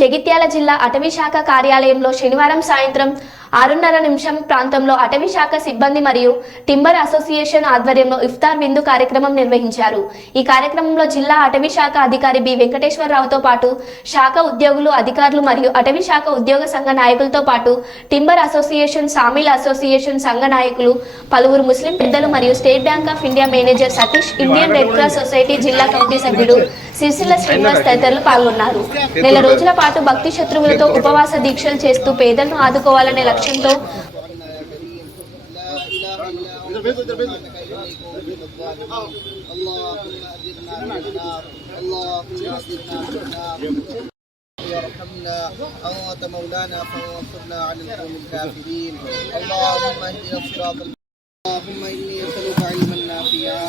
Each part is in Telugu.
జగిత్యాల జిల్లా అటవీ శాఖ కార్యాలయంలో శనివారం సాయంత్రం 6:30 ప్రాంతంలో అటవీ శాఖ సిబ్బంది మరియు టింబర్ అసోసియేషన్ ఆధ్వర్యంలో ఇఫ్తార్ విందు కార్యక్రమం నిర్వహించారు. ఈ కార్యక్రమంలో జిల్లా అటవీ శాఖ అధికారి బి వెంకటేశ్వరరావుతో పాటు శాఖ ఉద్యోగులు, అధికారులు మరియు అటవీ శాఖ ఉద్యోగ సంఘ నాయకులతో పాటు టింబర్ అసోసియేషన్, సామీల్ అసోసియేషన్ సంఘ నాయకులు, పలువురు ముస్లిం పెద్దలు మరియు state bank of India manager Satish, Indian red cross society జిల్లా కమిటీ సభ్యుడు సిరిసిల్ల శ్రీనివాస్ తదితరులు పాల్గొన్నారు. నెల రోజుల పాటు భక్తి శత్రువులతో ఉపవాస దీక్షలు చేస్తూ పేదలను ఆదుకోవాలనే లక్ష్యంతో اللهم إني أسألك علما نافعا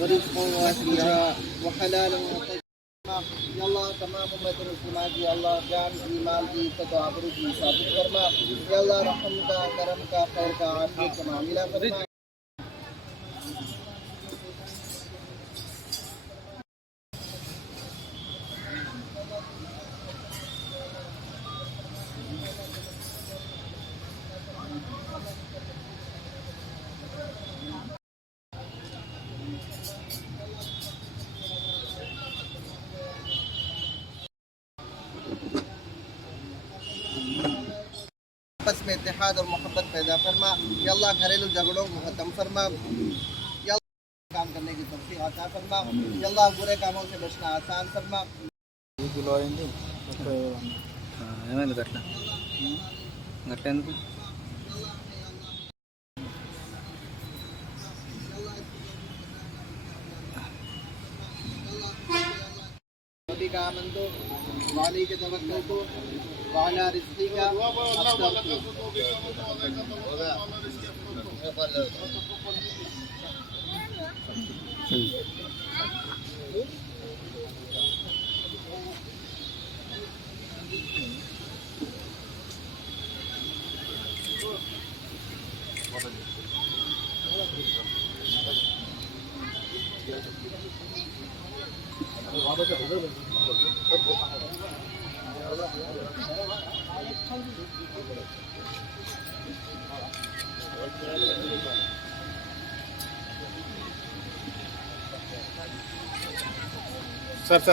ورزقا واسعا وحلالا طيبا या अल्लाह तमाम उम्मत मुस्लिमात या अल्लाह जान ईमान की इज्जत और आबरू की हिफाजत फरमा या अल्लाह रहम का, करम का, खैर का, आफियत का मामला फरमा। आपस में इत्तेहाद और मोहब्बत पैदा फरमा या अल्लाह घरेलू झगड़ों को ख़त्म फरमा या अल्लाह काम करने की तौफीक अता फरमा या अल्लाह बुरे कामों से बचना आसान फरमा। का आमंदो वाली के तवक्कुल को वाला रिज़्क़ी का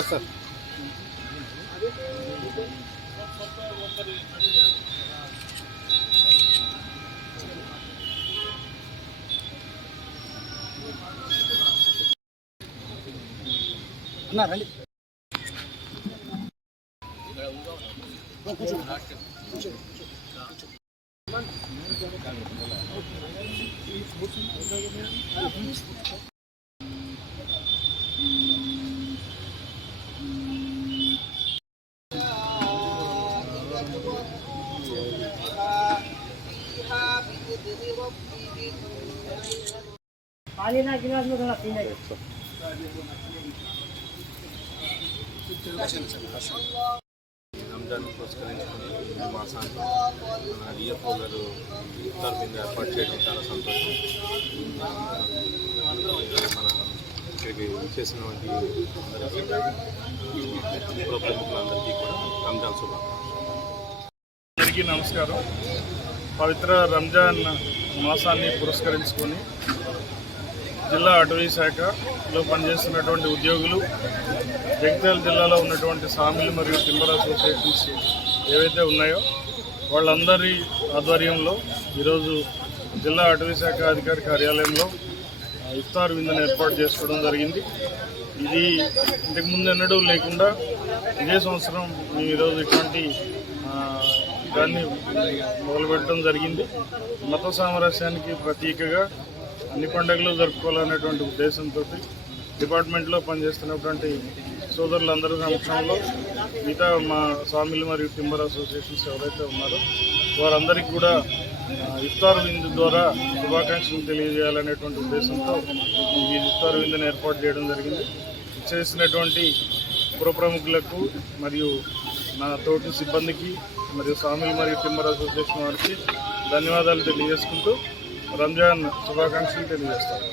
सर ना రండి पानी ना गिलास में थोड़ा पीना है। రంజాన్ పురస్కరించుకుని మాసాన్ని మన డిఎఫ్ఓ గారు ఇఫ్తార్ మీద ఏర్పాటు చేయడం చాలా సంతోషం. మన ఇక్కడికి చేసినటువంటి అందరికీ ప్రముఖులందరికీ కూడా రంజాన్ శుభాకాంక్షలు. అందరికీ నమస్కారం. పవిత్ర రంజాన్ మాసాన్ని పురస్కరించుకొని జిల్లా అటవీ శాఖలో పనిచేస్తున్నటువంటి ఉద్యోగులు, జగిత్యాల జిల్లాలో ఉన్నటువంటి సామీల్ మరియు టింబర్ అసోసియేషన్స్ ఏవైతే ఉన్నాయో వాళ్ళందరి ఆధ్వర్యంలో ఈరోజు జిల్లా అటవీ శాఖ అధికారి కార్యాలయంలో ఇఫ్తార్ విందును ఏర్పాటు చేసుకోవడం జరిగింది. ఇది ఇంతకుముందు ఎన్నడూ లేకుండా ఇదే సంవత్సరం మేము ఈరోజు ఇటువంటి దాన్ని మొదలుపెట్టడం జరిగింది. మత సామరస్యానికి ప్రతీకగా అన్ని పండుగలు జరుపుకోవాలనేటువంటి ఉద్దేశంతో డిపార్ట్మెంట్లో పనిచేస్తున్నటువంటి సోదరులందరి సమక్షంలో మిగతా మా సామీల్ మరియు టింబర్ అసోసియేషన్స్ ఎవరైతే ఉన్నారో వారందరికీ కూడా ఇఫ్తార్ విందు ద్వారా శుభాకాంక్షలు తెలియజేయాలనేటువంటి ఉద్దేశంతో ఈ ఇఫ్తార్ విందును ఏర్పాటు చేయడం జరిగింది. చేసినటువంటి పుర ప్రముఖులకు మరియు నా తోటి సిబ్బందికి మరియు సామీల్ మరియు టింబర్ అసోసియేషన్ వారికి ధన్యవాదాలు తెలియజేసుకుంటూ రంజాన్ శుభాకాంక్షలు తెలియజేస్తాను.